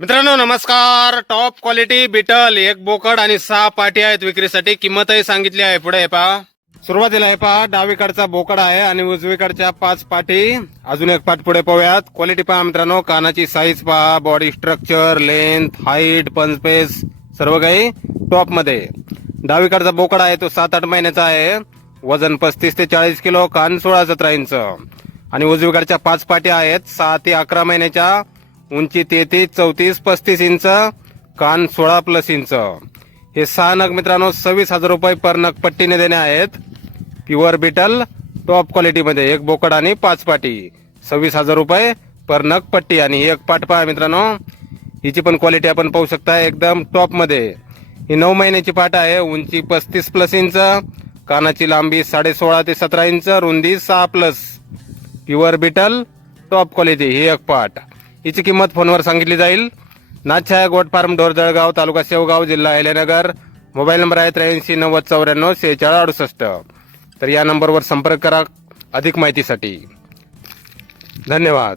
मित्रांनो नमस्कार. Top quality beetle एक बोकड आणि 6 पाटी आहेत विक्रीसाठी. किंमतही सांगितली आहे. पुढे आहे पहा. सुरुवातीला आहे पहा, डावीकडचा बोकड आहे आणि उजवीकडच्या 5 पाटी. अजून एक पाट पुढे पाहूयात. क्वालिटी पहा मित्रांनो, कानाची साईज पहा, बॉडी स्ट्रक्चर, लेंथ, हाईट, पंचपेस सर्व काही टॉप मध्ये. डावीकडचा बोकड आहे तो 7-8 महिन्याचा आहे. वजन 35 ते 40 किलो, कान 16-17 इंच. आणि उजवीकडच्या 5 पाटी आहेत 6 ते 11 महिन्याच्या, उंची 33, 34, 35 इंच, कान 16+ इंच. हे 6 नग मित्रांनो 26,000 रुपये पर नग पट्टीने देणे आहेत. प्युअर बिटल टॉप क्वालिटी मध्ये एक बोकड आणि 5 पाटी, 26,000 रुपये पर नग पट्टी. आणि एक पाट पहा मित्रांनो, हिची पण क्वालिटी आपण पाहू शकता, एकदम टॉप मध्ये. ही 9 महिन्याची पाट आहे. उंची 35+ इंच, कानाची लांबी 16.5 ते 17 इंच, रुंदी 6+. प्युअर बिटल टॉप क्वालिटी ही एक पाट. हिची किंमत फोनवर सांगितली जाईल. नाथछाया गोट फार्म, ढोर जळगाव, तालुका शेवगाव, जिल्हा अहिल्यानगर. मोबाईल नंबर आहे 83 90 94 46 68. तर या नंबरवर संपर्क करा अधिक माहितीसाठी. धन्यवाद.